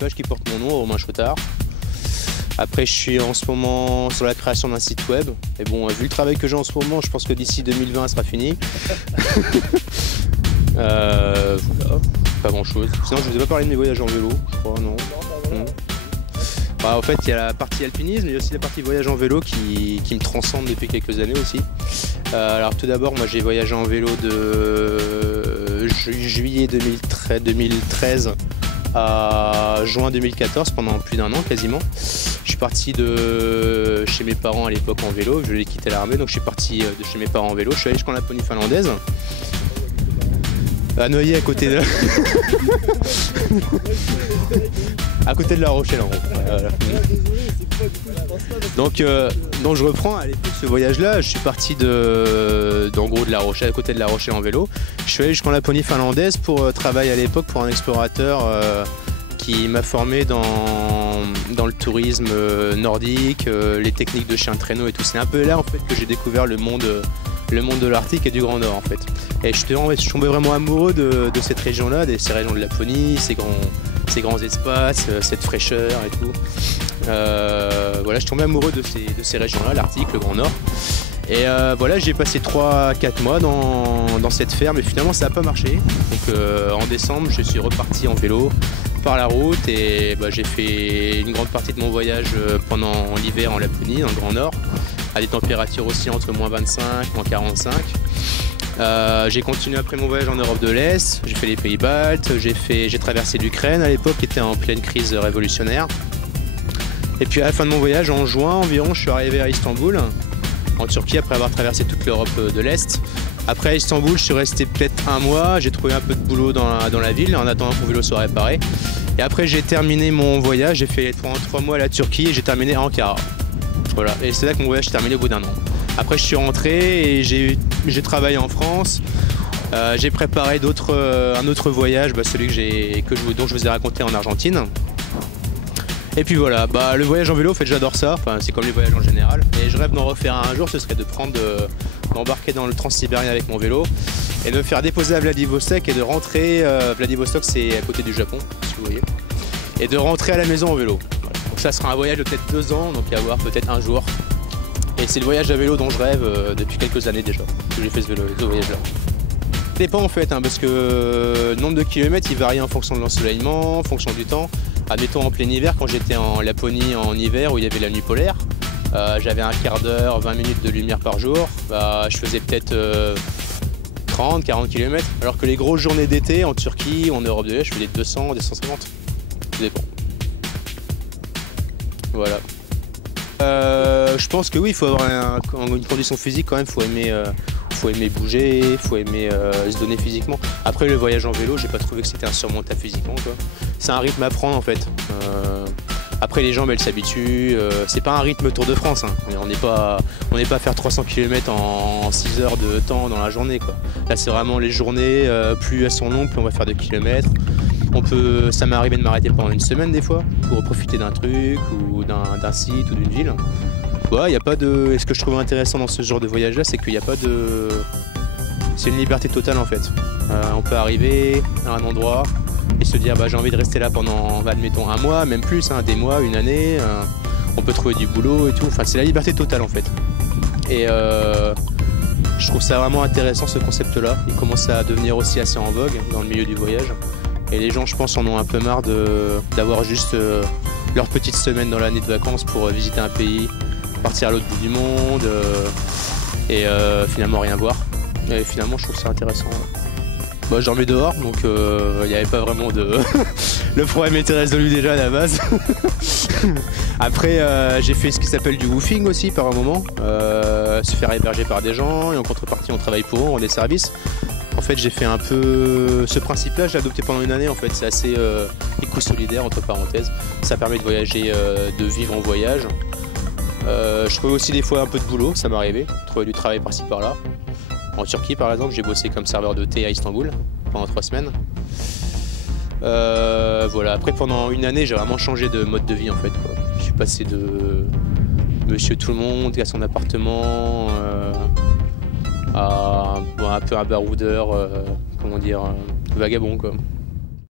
page qui porte mon nom, Romain Chotard. Après, je suis en ce moment sur la création d'un site web. Et bon, vu le travail que j'ai en ce moment, je pense que d'ici 2020, ça sera fini. Voilà, pas grand chose. Sinon, je vous ai pas parlé de mes voyages en vélo, je crois, non. Bah, en fait, il y a la partie alpinisme, mais il y a aussi la partie voyage en vélo qui me transcende depuis quelques années aussi. Alors tout d'abord, moi j'ai voyagé en vélo de juillet 2013 à juin 2014, pendant plus d'1 an quasiment. Je suis parti de chez mes parents à l'époque en vélo, je voulais quitter l'armée, donc je suis parti de chez mes parents en vélo. Je suis allé jusqu'en Laponie finlandaise, à Noyer, à côté de à côté de La Rochelle en gros. Voilà. Donc je reprends à l'époque ce voyage-là. Je suis parti en gros de La Rochelle, à côté de La Rochelle en vélo. Je suis allé jusqu'en Laponie finlandaise pour travailler à l'époque pour un explorateur qui m'a formé dans le tourisme nordique, les techniques de chien de traîneau et tout. C'est un peu là en fait que j'ai découvert le monde de l'Arctique et du Grand Nord en fait. Et je suis tombé vraiment amoureux de cette région-là, de ces régions de Laponie, ces grands espaces, cette fraîcheur et tout. Voilà, je suis tombé amoureux de ces régions-là, l'Arctique, le Grand Nord. Et voilà, j'ai passé 3-4 mois dans cette ferme et finalement ça n'a pas marché. Donc en décembre, je suis reparti en vélo par la route et j'ai fait une grande partie de mon voyage pendant l'hiver en Laponie, dans le Grand Nord, à des températures aussi entre -25, -45. J'ai continué après mon voyage en Europe de l'Est, j'ai fait les pays baltes, j'ai traversé l'Ukraine à l'époque qui était en pleine crise révolutionnaire. Et puis à la fin de mon voyage, en juin environ, je suis arrivé à Istanbul, en Turquie, après avoir traversé toute l'Europe de l'Est. Après à Istanbul, je suis resté peut-être 1 mois, j'ai trouvé un peu de boulot dans la ville en attendant que mon vélo soit réparé. Et après j'ai terminé mon voyage, j'ai fait pendant 3 mois la Turquie et j'ai terminé à Ankara. Voilà, et c'est là que mon voyage s'est terminé au bout d'1 an. Après je suis rentré et j'ai travaillé en France. J'ai préparé un autre voyage, celui dont je vous ai raconté en Argentine. Et puis voilà, le voyage en vélo, en fait j'adore ça, c'est comme les voyages en général. Et je rêve d'en refaire un jour, ce serait d'embarquer dans le Transsibérien avec mon vélo et de me faire déposer à Vladivostok et de rentrer, Vladivostok c'est à côté du Japon, si vous voyez, et de rentrer à la maison en vélo. Voilà. Donc ça sera un voyage de peut-être 2 ans, donc à voir peut-être un jour. Et c'est le voyage à vélo dont je rêve depuis quelques années déjà, que j'ai fait ce voyage-là. Ça dépend en fait, parce que le nombre de kilomètres il varie en fonction de l'ensoleillement, en fonction du temps. Admettons en plein hiver, quand j'étais en Laponie en hiver où il y avait la nuit polaire, j'avais un quart d'heure, 20 minutes de lumière par jour, je faisais peut-être 30-40 km. Alors que les grosses journées d'été en Turquie ou en Europe de l'Est, je faisais 200, 250. Ça dépend. Voilà. Je pense que oui, il faut avoir une condition physique quand même, faut aimer bouger, il faut aimer se donner physiquement. Après le voyage en vélo, j'ai pas trouvé que c'était insurmontable physiquement, quoi. C'est un rythme à prendre en fait. Après les jambes elles s'habituent, c'est pas un rythme Tour de France, on n'est pas à faire 300 km en 6 heures de temps dans la journée, quoi. Là c'est vraiment les journées, plus elles sont longues, plus on va faire de kilomètres. Ça m'est arrivé de m'arrêter pendant 1 semaine des fois, pour profiter d'un truc ou d'un site ou d'une ville. Ouais, y a pas de... Et ce que je trouve intéressant dans ce genre de voyage là, c'est qu'il n'y a pas de... C'est une liberté totale en fait. On peut arriver à un endroit et se dire j'ai envie de rester là pendant, admettons, 1 mois, même plus, des mois, 1 année. On peut trouver du boulot et tout. Enfin, c'est la liberté totale en fait. Et je trouve ça vraiment intéressant ce concept-là. Il commence à devenir aussi assez en vogue dans le milieu du voyage. Et les gens, je pense, en ont un peu marre d'avoir juste leur petite semaine dans l'année de vacances pour visiter un pays, partir à l'autre bout du monde et finalement rien voir. Et finalement, je trouve ça intéressant. Je dormais dehors, donc il n'y avait pas vraiment de... Le problème était résolu déjà à la base. Après, j'ai fait ce qui s'appelle du woofing aussi par un moment. Se faire héberger par des gens et en contrepartie, on travaille pour eux, on rend des services. En fait, j'ai fait un peu ce principe-là, je l'ai adopté pendant 1 année. En fait, c'est assez éco-solidaire entre parenthèses. Ça permet de voyager, de vivre en voyage. Je trouvais aussi des fois un peu de boulot, ça m'arrivait, trouver du travail par-ci par-là. En Turquie, par exemple, j'ai bossé comme serveur de thé à Istanbul pendant 3 semaines. Voilà. Après, pendant 1 année, j'ai vraiment changé de mode de vie en fait, quoi. Je suis passé de monsieur tout le monde à son appartement à un peu un baroudeur, comment dire, vagabond, quoi.